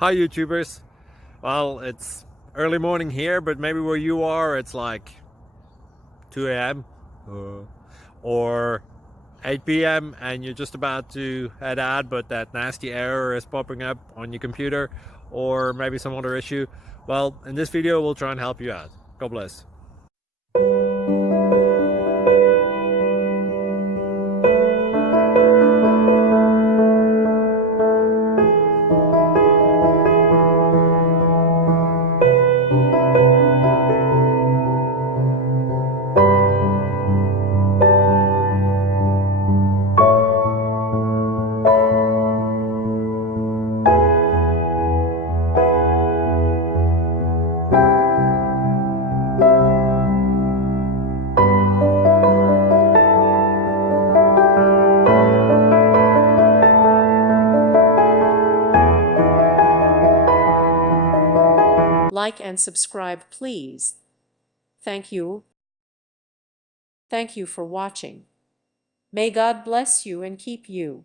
Hi YouTubers. Well, it's early morning here, but maybe where you are it's like 2 a.m. or 8 p.m. and you're just about to head out, but that nasty error is popping up on your computer, or maybe some other issue. Well, in this video we'll try and help you out. God bless. Like and subscribe, please. Thank you. Thank you for watching. May God bless you and keep you.